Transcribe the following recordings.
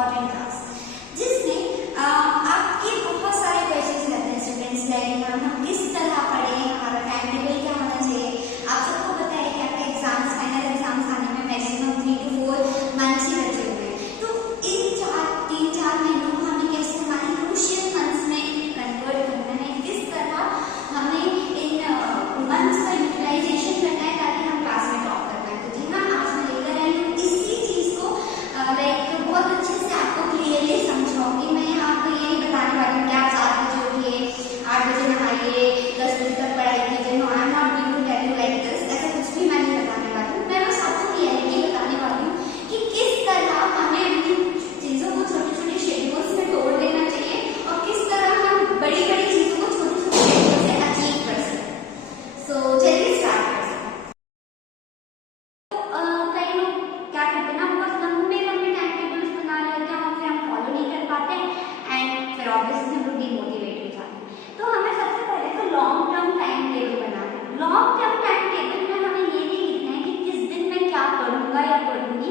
Important class जिसमें आपके बहुत सारे क्वेश्चंस रहते हैं स्टूडेंट्स लाइक हम किस तरह पढ़े, हमारा टाइम टेबल क्या होना चाहिए। आप सबको पता है कि आपके एग्जाम्स, फाइनल एग्जाम्स आने में मैक्सिमम 3 to 4 मंथ्स ही बचे हुए हैं। तो इन 3-4 महीनों को हमें कैसे हमारे क्रूशियल मंथ्स में कन्वर्ट करना है, किस तरह हमें इन मंथ्स का यूटिलाइजेशन करना है ताकि हम क्लास में टॉप कर पाए। तो जी हाँ, आज मैं लेकर आई हूँ इसी चीज को लाइक बहुत अच्छे से आपको क्लियरली समझाऊंगी। मैं यहाँ पे यही बताने वाली हूँ कि आप 7 बजे उठिए, 8 बजे नहाइए, 10 बजे तक पढ़ाई कीजिए। No, I am not going to tell you like this, ऐसा कुछ भी मैं नहीं बताने वाली हूँ। मैं बस आपको रियलिटी बताने वाली हूँ कि किस तरह हमें अपनी चीजों को छोटे छोटे शेड्यूल्स में तोड़ देना चाहिए और किस तरह हम बड़ी बड़ी चीजों को छोटे छोटे शेड्यूल से अचीव कर सकते। सो चलिए स्टार्ट करते हैं। कई लोग क्या करते हैं ना, बहुत लंबे लंबे टाइम टेबल्स बना लेते हैं और फिर हम फॉलो नहीं कर पाते हैं एंड फिर ऑब्वियसली हम लोग डिमोटिवेट हो जाते हैं। तो हमें सबसे पहले तो लॉन्ग टर्म टाइम टेबल बनाना है। लॉन्ग टर्म टाइम टेबल में हमें ये नहीं लिखना है कि किस दिन मैं क्या पढ़ूंगा या पढ़ूंगी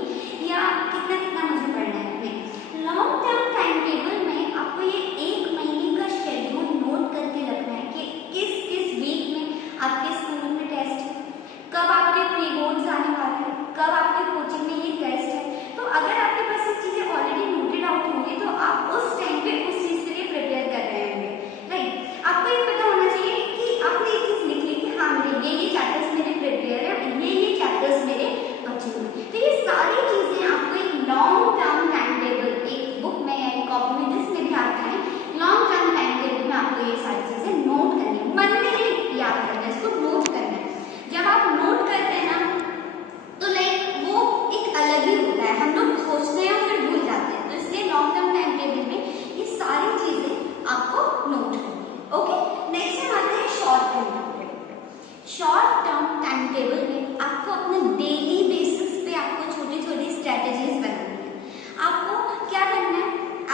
या कितना कितना मुझे पढ़ना है। नहीं, लॉन्ग टर्म टाइम टेबल में आपको ये 1 महीने का शेड्यूल नोट करके रखना है कि किस किस वीक में आपके स्कूल में टेस्ट है, कब आपके प्री बोर्ड्स आने वाले हैं, कब आपके कोचिंग में ये टेस्ट है। तो अगर आपके पास ये चीजें ऑलरेडी नोटेड आउट होंगी तो आप उस टाइम पे उस चीज के लिए प्रिपेयर कर रहे होंगे। राइट, आपको ये पता होना चाहिए कि आपने एक चीज लिख ली कि हाँ मेरे ये चैप्टर्स मेरे प्रिपेयर है, ये चैप्टर्स मेरे बचे हुए। तो ये सारी चीजें आपको एक लॉन्ग टर्म टाइम टेबल, एक बुक में या कॉपी में जिसमें भी आता है, लॉन्ग टर्म टाइम टेबल में आपको ये सारी चीजें नोट करनी है, मन में नहीं याद करना है, इसको नोट करना है। जब आप नोट करते हैं ना तो लाइक वो एक अलग ही होता है, हम लोग सोचते हैं और फिर भूल जाते हैं। तो इसलिए लॉन्ग टर्म टाइम टेबल में ये सारी चीजें आपको नोट करनी है। ओके, नेक्स्ट हम आते हैं short term time table. Short term time table में आपको अपने डेली बेसिस पे आपको छोटी छोटी स्ट्रेटेजीज बनानी है। आपको क्या करना है,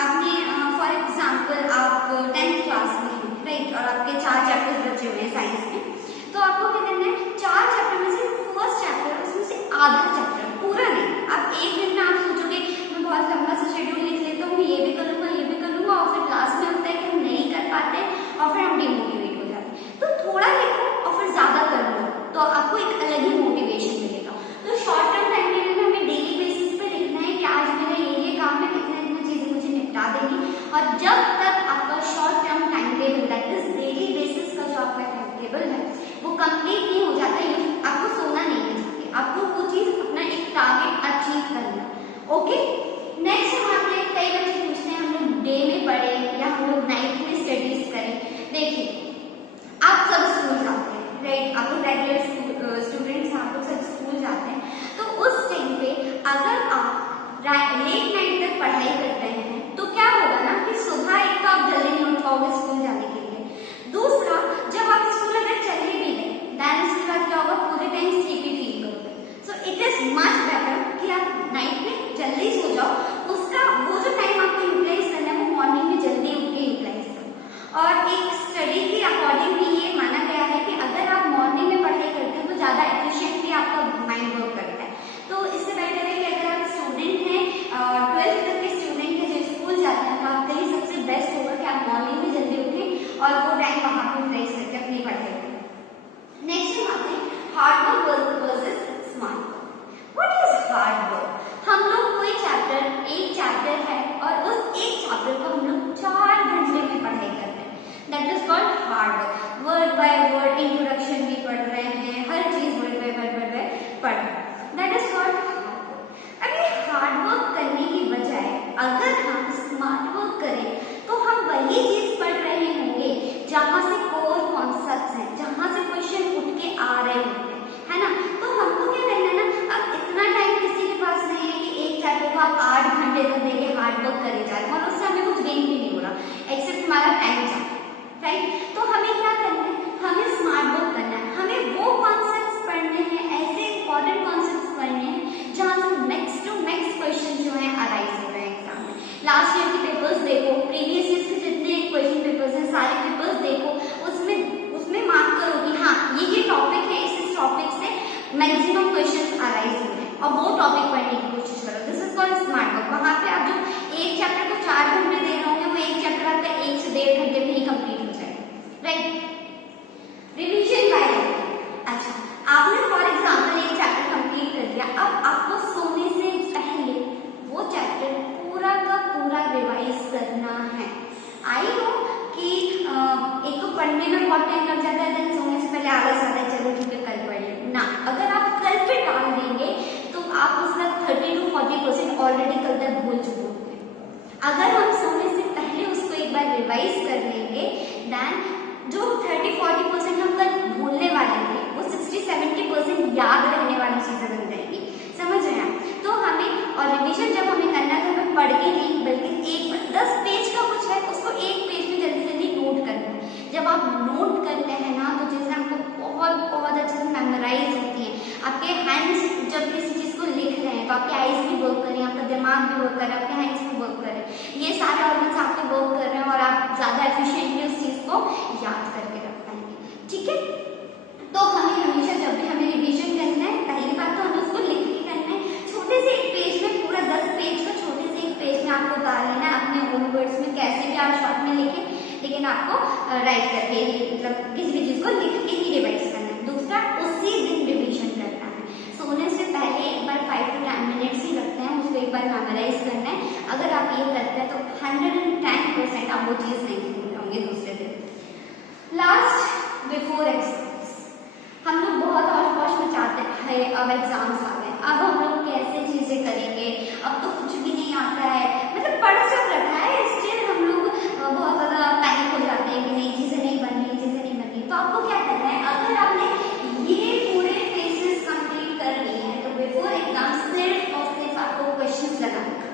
आपने फॉर एग्जाम्पल आप 10th क्लास में हैं, राइट, और आपके 4 चैप्टर्स बचे हुए हैं साइंस में। तो आपको क्या करना है, 4 चैप्टर में से फर्स्ट चैप्टर, उसमें से आधा चैप्टर, पूरा नहीं। आप एक दिन में आप सोचोगे मैं बहुत लंबा सा शेड्यूल लिख लेता हूँ, ये भी कर लूंगा, ये भी कर लूंगा, और फिर क्लास में होता है कि हम नहीं कर पाते और फिर हम डिमोटिवेट हो जाते हैं। तो थोड़ा लिखो और फिर ज्यादा कर लो तो आपको एक अलग ही मोटिवेशन मिलेगा। तो शॉर्ट टर्म टाइम टेबल में हमें डेली बेसिस पे लिखना है कि आज मेरा ये काम है, इतना इतना चीजें मुझे निपटा देंगी। और जब तक आपका short term time table, that is daily basis का जो आपका टाइम टेबल है वो कंप्लीट नहीं हो जाता है, आपको सोना नहीं है चाहिए, आपको वो चीज अपना एक टारगेट अचीव करना। ओके, नेक्स्ट हम आते हैं, कई बच्चे पूछते हैं हम लोग डे में पढ़े या हम लोग नाइट में स्टडीज करें। देखिए, आप सब स्कूल जाते हैं, राइट, आप लोग रेगुलर स्टूडेंट्स हैं, आप लोग सब स्कूल जाते हैं। तो उस टाइम पे अगर आप लेट नाइट तक पढ़ाई करते हैं तो क्या होगा ना कि सुबह एक तो आप जल्दी नहीं उठ पाओगे स्कूल जाने के लिए, दूसरा जब आप स्कूल अगर चले भी गए देन उसके बाद क्या होगा, पूरे टाइम स्लीपी फील करोगे। So it is much better कि आप नाइट में जल्दी सो जाओ, उसका वो जो टाइम आपको यूटिलाइज करना है वो मॉर्निंग में जल्दी उठ के यूटिलाइज करो। और एक स्टडी के अकॉर्डिंग भी ये माना गया है कि अगर आप मॉर्निंग में पढ़ाई करते हैं तो ज्यादा एफिशिएंटली आपका माइंड वर्क करता है। तो इससे बेटर है कि अगर आप स्टूडेंट हैं, 12th तक के स्टूडेंट हैं जो स्कूल जाते हैं, तो आपके लिए सबसे बेस्ट होगा कि आप मॉर्निंग में जल्दी उठें और वो टाइम वहां पर यूटिलाइज करके अपनी पढ़ाई करें। नेक्स्ट हम आते हैं hard work versus smart work. What is hard work? हम लोग कोई चैप्टर, एक चैप्टर है और उस एक चैप्टर को हम लोग 4 घंटे में पढ़ाई करते हैं, that is called hard work. Word by word introduction भी पढ़ रहे हैं, हर चीज वर्ड बाय वर्ड पढ़ रहे हैं, that is called hard work. अभी हार्ड वर्क करने की बजाय अगर हम स्मार्ट वर्क करें तो हम वही चीज पढ़ रहे होंगे जहां से कोर कॉन्सेप्ट्स हैं, जहां से क्वेश्चन उठ के आ रहे होते हैं, है ना। तो हमको क्या करना है ना, अब इतना टाइम किसी के पास नहीं है कि एक चैप्टर को आप 8 घंटे तक देके हार्ड वर्क करे जाए और उससे हमें कुछ गेन भी नहीं हो रहा एक्सेप्ट हमारा टाइम जाए, राइट। तो हमें क्या करना है, हमें स्मार्ट वर्क करना है, हमें वो कॉन्सेप्ट्स पढ़ने हैं, ऐसे इंपॉर्टेंट कॉन्सेप्ट्स पढ़ने हैं जहां से नेक्स्ट टू नेक्स्ट क्वेश्चन जो है अराइज हो रहे हैं एग्जाम में। लास्ट ईयर के पेपर्स देखो, प्रीवियस ईयर के जितने क्वेश्चन पेपर्स हैं सारे पेपर्स देखो, उसमें मार्क करो कि हाँ ये टॉपिक है, इस टॉपिक से मैक्सिमम क्वेश्चंस अराइज हो रहे हैं और वो टॉपिक पढ़ने की कोशिश करो। This is called smart work. वहां पे आप जो एक करना है। आई नो कि एक तो पढ़ने में बहुत टाइम लग जाता है, देन सोने से पहले आलस आता है, चलो ठीक है कल पढ़ेंगे ना। अगर आप कल पे डाल देंगे तो आप उसका 30 to 40% ऑलरेडी कल तक भूल चुके होंगे। अगर हम सोने से पहले उसको एक बार रिवाइज कर लेंगे, देन जो 30-40% हम कल भूलने वाले थे वो 60-70% याद रहने वाली चीजें बन जाएंगी। समझ रहे हैं? तो हमें, और रिविजन जब हमें करना है तो हमें पढ़ के नहीं बल्कि 10 पेज का कुछ है उसको एक पेज में जल्दी जल्दी नोट करना है। जब आप नोट करते हैं ना तो चीजें आपको बहुत बहुत अच्छे से मेमोराइज होती हैं। आपके हैंड्स जब किसी चीज को लिख रहे हैं तो आपके आईज भी वर्क कर रहे हैं, आपका दिमाग भी वर्क कर रहा है, आपके हैंड्स भी वर्क कर रहे हैं, ये सारे ऑर्गन्स आपके वर्क कर रहे हैं और आप ज्यादा एफिशिएंटली उस चीज को याद करके रख पाएंगे। ठीक है? तो हमें हमेशा जब भी हमें रिवीजन करना है, पहली बात तो हमें उसको लिख के करना है। छोटे से एक पेज में, पूरा 10 पेज का छोटे से एक पेज में आपको उतार लेना है अपने ओन वर्ड्स में, कैसे भी आप शॉर्ट में लिखें, लेकिन आपको राइट करके, मतलब किसी भी चीज को लिख के ही रिवाइज करना है। दूसरा, उसी दिन रिवीजन करना है। सोने से पहले एक बार 5 to 10 मिनट्स ही रखते हैं, उसको एक बार मेमोराइज करना है। अगर आप ये करते हैं तो 110% आप वो चीज नहीं भूल होंगे दूसरे दिन। लास्ट, बिफोर एग्जाम्स, हम लोग बहुत होश में चाहते हैं अब एग्जाम्स आ गए, अब हम लोग कैसे चीजें करेंगे, अब तो कुछ भी नहीं आता है, मतलब पढ़ सब रखा है, स्टिल हम लोग बहुत ज्यादा पैनिक हो जाते हैं कि नहीं चीजें नहीं बन रही, चीजें नहीं बन रही। तो आपको क्या करना है, अगर आपने ये पूरे फेजेस कंप्लीट कर लिए हैं तो बिफोर एग्जाम सिर्फ और सिर्फ आपको क्वेश्चंस लगाना है।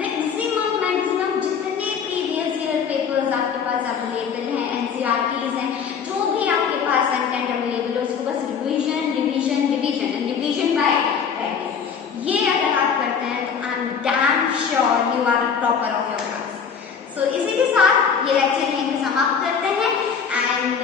मैक्सिमम जितने प्रीवियस ईयर पेपर्स आपके पास अवेलेबल हैं, एनसीईआरटीज हैं, जो भी आपके पास कंटेंट अवेलेबल है, उसको बस revision revision revision and revision by practice. ये अगर आप करते हैं तो I am damn sure you are topper of your class. So इसी के साथ ये लेक्चर यहीं पे समाप्त करते हैं एंड